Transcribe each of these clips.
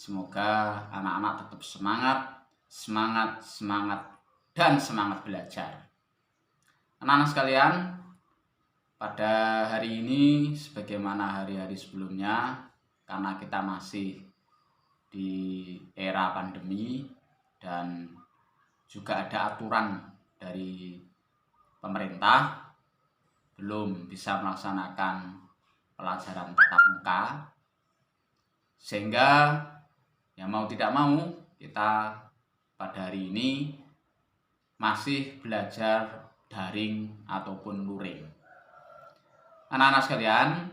Semoga anak-anak tetap semangat, dan semangat belajar. Anak-anak sekalian, pada hari ini sebagaimana hari-hari sebelumnya, karena kita masih di era pandemi dan juga ada aturan dari pemerintah, belum bisa melaksanakan pelajaran tatap muka, sehingga ya mau tidak mau kita pada hari ini masih belajar daring ataupun luring. Anak-anak sekalian,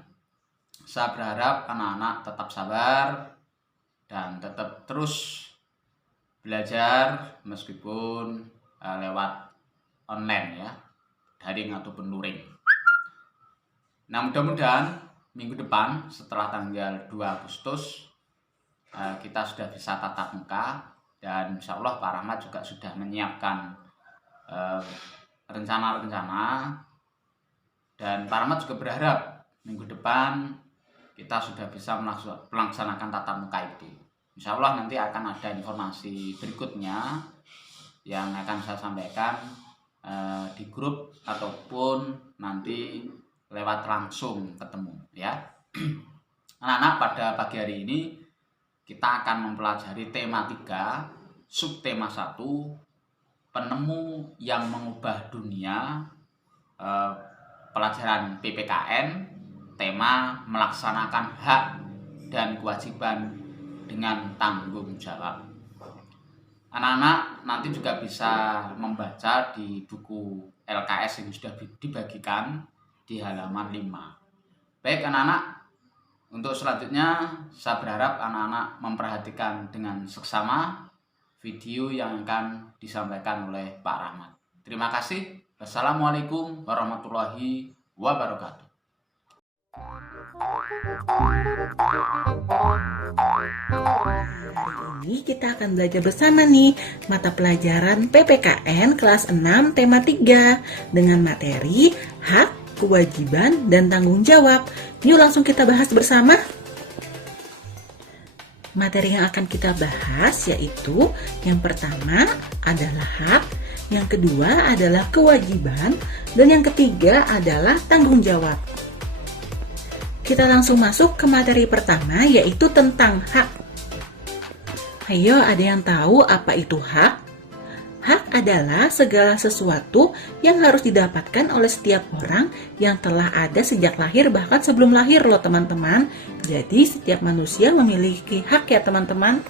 saya berharap anak-anak tetap sabar dan tetap terus belajar meskipun lewat online ya, daring ataupun luring. Nah, mudah-mudahan minggu depan setelah tanggal 2 Agustus kita sudah bisa tatap muka, dan insya Allah Pak Rahmat juga sudah menyiapkan rencana-rencana, dan Pak Rahmat juga berharap minggu depan kita sudah bisa melaksanakan tatap muka itu. Insya Allah nanti akan ada informasi berikutnya yang akan saya sampaikan di grup ataupun nanti lewat langsung ketemu ya. Anak-anak, pada pagi hari ini kita akan mempelajari tema 3, subtema 1, penemu yang mengubah dunia, pelajaran PPKN, tema melaksanakan hak dan kewajiban dengan tanggung jawab. Anak-anak nanti juga bisa membaca di buku LKS yang sudah dibagikan di halaman 5. Baik anak-anak, untuk selanjutnya saya berharap anak-anak memperhatikan dengan seksama video yang akan disampaikan oleh Pak Rahmat. Terima kasih. Wassalamualaikum warahmatullahi wabarakatuh. Hari ini kita akan belajar bersama nih mata pelajaran PPKN kelas 6 tema 3 dengan materi hak, kewajiban, dan tanggung jawab. Yuk langsung kita bahas bersama. Materi yang akan kita bahas yaitu yang pertama adalah hak, yang kedua adalah kewajiban, dan yang ketiga adalah tanggung jawab. Kita langsung masuk ke materi pertama yaitu tentang hak. Ayo, ada yang tahu apa itu hak? Hak adalah segala sesuatu yang harus didapatkan oleh setiap orang yang telah ada sejak lahir, bahkan sebelum lahir loh teman-teman. Jadi setiap manusia memiliki hak ya teman-teman.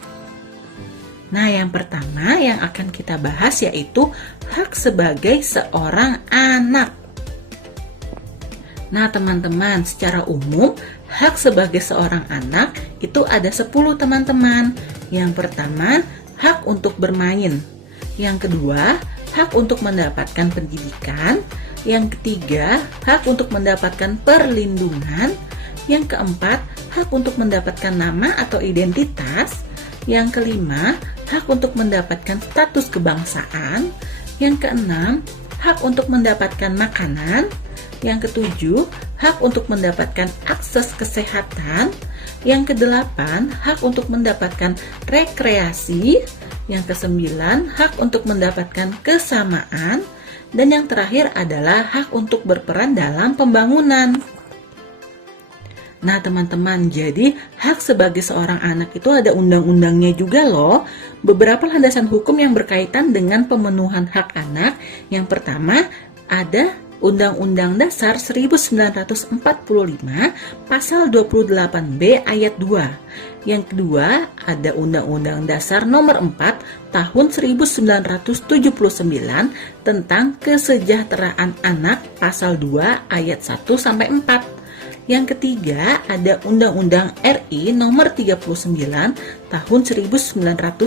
Nah, yang pertama yang akan kita bahas yaitu hak sebagai seorang anak. Nah teman-teman, secara umum hak sebagai seorang anak itu ada 10 teman-teman. Yang pertama, hak untuk bermain. Yang kedua, hak untuk mendapatkan pendidikan. Yang ketiga, hak untuk mendapatkan perlindungan. Yang keempat, hak untuk mendapatkan nama atau identitas. Yang kelima, hak untuk mendapatkan status kebangsaan. Yang keenam, hak untuk mendapatkan makanan. Yang ketujuh, hak untuk mendapatkan akses kesehatan. Yang kedelapan, hak untuk mendapatkan rekreasi. Yang kesembilan, hak untuk mendapatkan kesamaan. Dan yang terakhir adalah hak untuk berperan dalam pembangunan. Nah teman-teman, jadi hak sebagai seorang anak itu ada undang-undangnya juga loh. Beberapa landasan hukum yang berkaitan dengan pemenuhan hak anak. Yang pertama ada Undang-Undang Dasar 1945 Pasal 28B ayat 2. Yang kedua ada Undang-Undang Dasar Nomor 4 Tahun 1979 tentang Kesejahteraan Anak Pasal 2 ayat 1 sampai 4. Yang ketiga ada Undang-Undang RI Nomor 39 Tahun 1999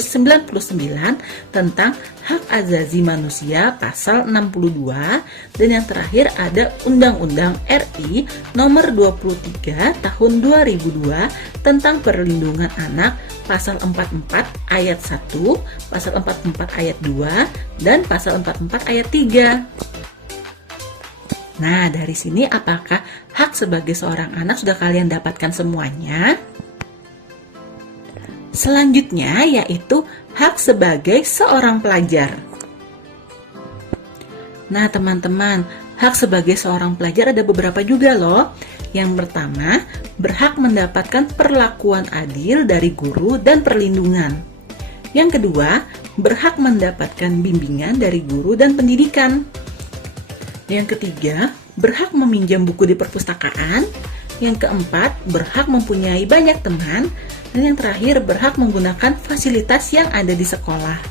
tentang Hak Azazi Manusia Pasal 62. Dan yang terakhir ada Undang-Undang RI Nomor 23 Tahun 2002 tentang Perlindungan Anak Pasal 44 ayat 1, Pasal 44 ayat 2, dan Pasal 44 ayat 3. Nah, dari sini apakah hak sebagai seorang anak sudah kalian dapatkan semuanya? Selanjutnya yaitu hak sebagai seorang pelajar. Nah teman-teman, hak sebagai seorang pelajar ada beberapa juga loh. Yang pertama, berhak mendapatkan perlakuan adil dari guru dan perlindungan. Yang kedua, berhak mendapatkan bimbingan dari guru dan pendidikan. Yang ketiga, berhak meminjam buku di perpustakaan. Yang keempat, berhak mempunyai banyak teman. Dan yang terakhir, berhak menggunakan fasilitas yang ada di sekolah.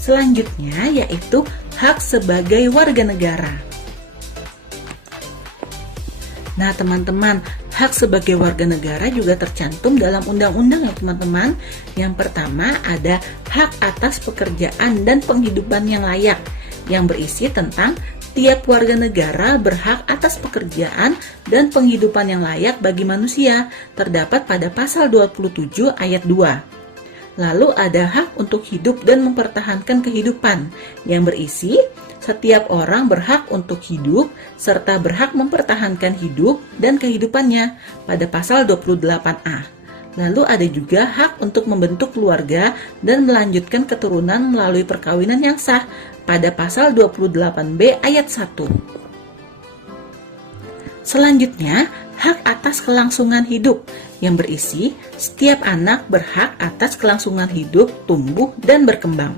Selanjutnya yaitu hak sebagai warga negara. Nah teman-teman, hak sebagai warga negara juga tercantum dalam undang-undang ya teman-teman. Yang pertama ada hak atas pekerjaan dan penghidupan yang layak, yang berisi tentang tiap warga negara berhak atas pekerjaan dan penghidupan yang layak bagi manusia, terdapat pada pasal 27 ayat 2. Lalu ada hak untuk hidup dan mempertahankan kehidupan, yang berisi setiap orang berhak untuk hidup serta berhak mempertahankan hidup dan kehidupannya pada pasal 28A. Lalu ada juga hak untuk membentuk keluarga dan melanjutkan keturunan melalui perkawinan yang sah pada pasal 28B ayat 1. Selanjutnya, hak atas kelangsungan hidup, yang berisi setiap anak berhak atas kelangsungan hidup, tumbuh, dan berkembang.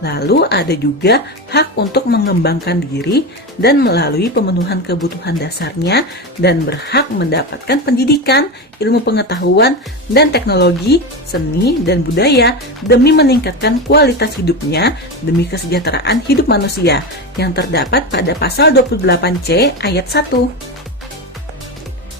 Lalu ada juga hak untuk mengembangkan diri dan melalui pemenuhan kebutuhan dasarnya dan berhak mendapatkan pendidikan, ilmu pengetahuan, dan teknologi, seni, dan budaya demi meningkatkan kualitas hidupnya demi kesejahteraan hidup manusia yang terdapat pada pasal 28C ayat 1.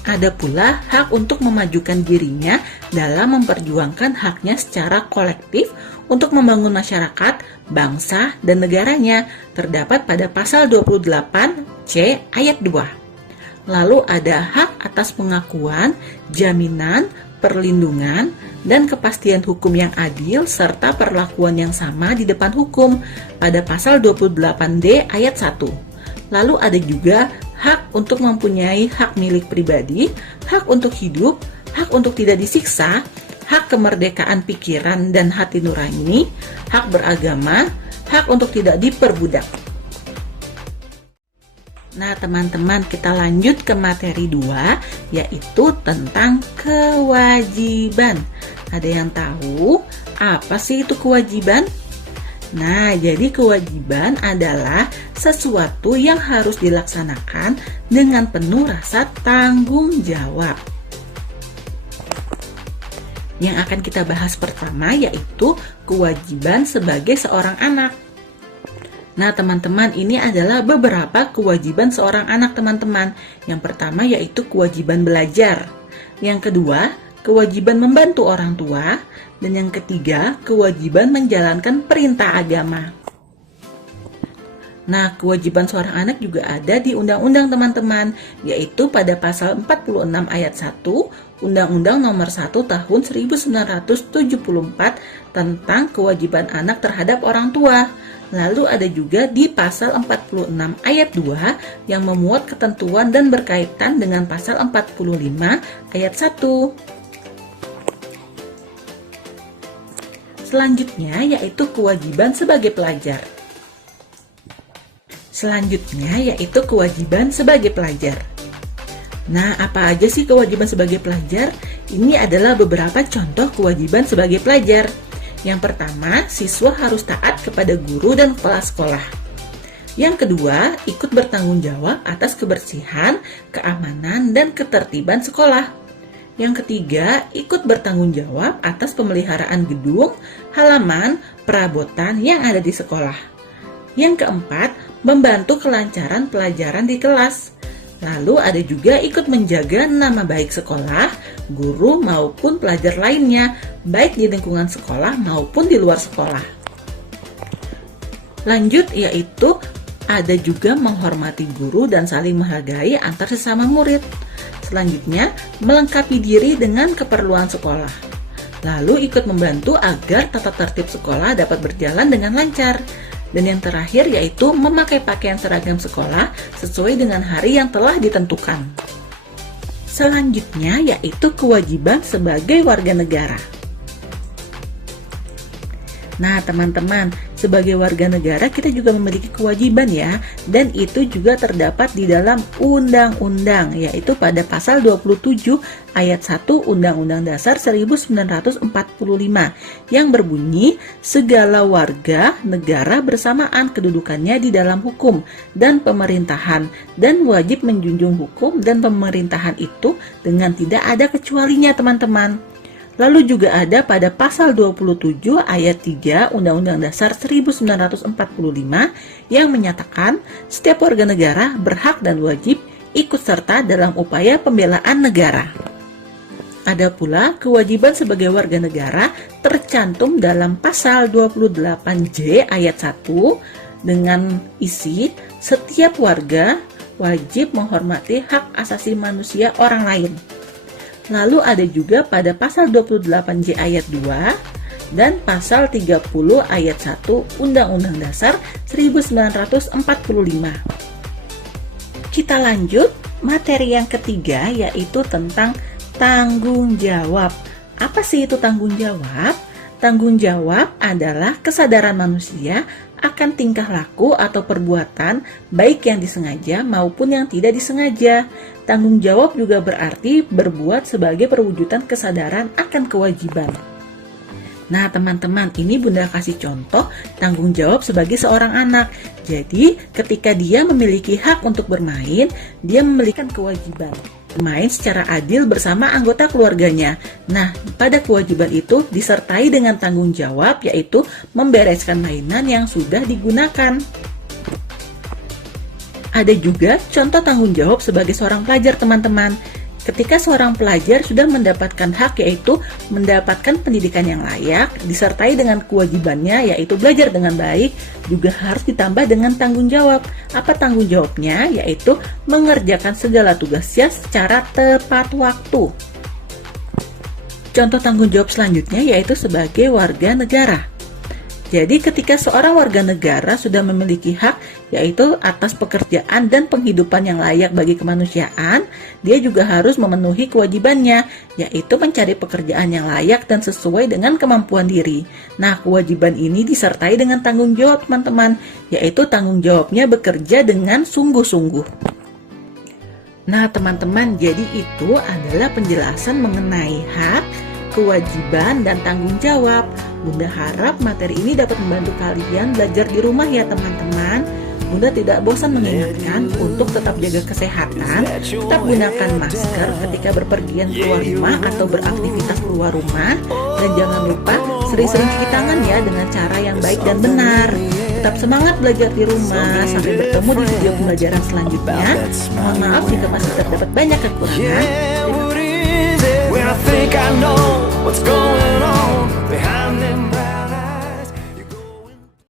Ada pula hak untuk memajukan dirinya dalam memperjuangkan haknya secara kolektif untuk membangun masyarakat, bangsa, dan negaranya, terdapat pada pasal 28C ayat 2. Lalu ada hak atas pengakuan, jaminan, perlindungan, dan kepastian hukum yang adil serta perlakuan yang sama di depan hukum pada pasal 28D ayat 1. Lalu ada juga hak untuk mempunyai hak milik pribadi, hak untuk hidup, hak untuk tidak disiksa, hak kemerdekaan pikiran dan hati nurani, hak beragama, hak untuk tidak diperbudak. Nah teman-teman, kita lanjut ke materi 2, yaitu tentang kewajiban. Ada yang tahu apa sih itu kewajiban? Nah, jadi kewajiban adalah sesuatu yang harus dilaksanakan dengan penuh rasa tanggung jawab. Yang akan kita bahas pertama yaitu kewajiban sebagai seorang anak. Nah, teman-teman, ini adalah beberapa kewajiban seorang anak, teman-teman. Yang pertama yaitu kewajiban belajar. Yang kedua, kewajiban membantu orang tua. Dan yang ketiga, kewajiban menjalankan perintah agama. Nah, kewajiban seorang anak juga ada di undang-undang teman-teman, yaitu pada pasal 46 ayat 1 Undang-Undang Nomor 1 Tahun 1974 tentang kewajiban anak terhadap orang tua. Lalu ada juga di pasal 46 ayat 2 yang memuat ketentuan dan berkaitan dengan pasal 45 ayat 1. Selanjutnya yaitu kewajiban sebagai pelajar. Nah, apa aja sih kewajiban sebagai pelajar? Ini adalah beberapa contoh kewajiban sebagai pelajar. Yang pertama, siswa harus taat kepada guru dan kepala sekolah. Yang kedua, ikut bertanggung jawab atas kebersihan, keamanan, dan ketertiban sekolah. Yang ketiga, ikut bertanggung jawab atas pemeliharaan gedung, halaman, perabotan yang ada di sekolah. Yang keempat, membantu kelancaran pelajaran di kelas. Lalu ada juga ikut menjaga nama baik sekolah, guru maupun pelajar lainnya, baik di lingkungan sekolah maupun di luar sekolah. Lanjut yaitu ada juga menghormati guru dan saling menghargai antar sesama murid. Selanjutnya, melengkapi diri dengan keperluan sekolah. Lalu ikut membantu agar tata tertib sekolah dapat berjalan dengan lancar. Dan yang terakhir yaitu memakai pakaian seragam sekolah sesuai dengan hari yang telah ditentukan. Selanjutnya yaitu kewajiban sebagai warga negara. Nah, teman-teman, sebagai warga negara kita juga memiliki kewajiban ya, dan itu juga terdapat di dalam undang-undang, yaitu pada pasal 27 ayat 1 Undang-Undang Dasar 1945 yang berbunyi, segala warga negara bersamaan kedudukannya di dalam hukum dan pemerintahan dan wajib menjunjung hukum dan pemerintahan itu dengan tidak ada kecualinya, teman-teman. Lalu juga ada pada pasal 27 ayat 3 Undang-Undang Dasar 1945 yang menyatakan setiap warga negara berhak dan wajib ikut serta dalam upaya pembelaan negara. Ada pula kewajiban sebagai warga negara tercantum dalam pasal 28J ayat 1 dengan isi setiap warga wajib menghormati hak asasi manusia orang lain. Lalu ada juga pada pasal 28J ayat 2 dan pasal 30 ayat 1 Undang-Undang Dasar 1945. Kita lanjut materi yang ketiga yaitu tentang tanggung jawab. Apa sih itu tanggung jawab? Tanggung jawab adalah kesadaran manusia akan tingkah laku atau perbuatan baik yang disengaja maupun yang tidak disengaja. Tanggung jawab juga berarti berbuat sebagai perwujudan kesadaran akan kewajiban. Nah, teman-teman, ini Bunda kasih contoh tanggung jawab sebagai seorang anak. Jadi, ketika dia memiliki hak untuk bermain, dia memiliki kewajiban bermain secara adil bersama anggota keluarganya. Nah, pada kewajiban itu disertai dengan tanggung jawab, yaitu membereskan mainan yang sudah digunakan. Ada juga contoh tanggung jawab sebagai seorang pelajar, teman-teman. Ketika seorang pelajar sudah mendapatkan hak, yaitu mendapatkan pendidikan yang layak, disertai dengan kewajibannya, yaitu belajar dengan baik, juga harus ditambah dengan tanggung jawab. Apa tanggung jawabnya? Yaitu mengerjakan segala tugasnya secara tepat waktu. Contoh tanggung jawab selanjutnya yaitu sebagai warga negara. Jadi ketika seorang warga negara sudah memiliki hak, yaitu atas pekerjaan dan penghidupan yang layak bagi kemanusiaan, dia juga harus memenuhi kewajibannya, yaitu mencari pekerjaan yang layak dan sesuai dengan kemampuan diri. Nah, kewajiban ini disertai dengan tanggung jawab, teman-teman, yaitu tanggung jawabnya bekerja dengan sungguh-sungguh. Nah, teman-teman, jadi itu adalah penjelasan mengenai hak, kewajiban, dan tanggung jawab. Bunda harap materi ini dapat membantu kalian belajar di rumah ya, teman-teman. Bunda tidak bosan mengingatkan untuk tetap jaga kesehatan, tetap gunakan masker ketika berpergian keluar rumah atau beraktivitas keluar rumah, dan jangan lupa sering-sering cuci tangan ya dengan cara yang baik dan benar. Tetap semangat belajar di rumah. Sampai bertemu di video pembelajaran selanjutnya. Mohon maaf jika masih terdapat banyak kekurangan. When I think I know what's going on behind them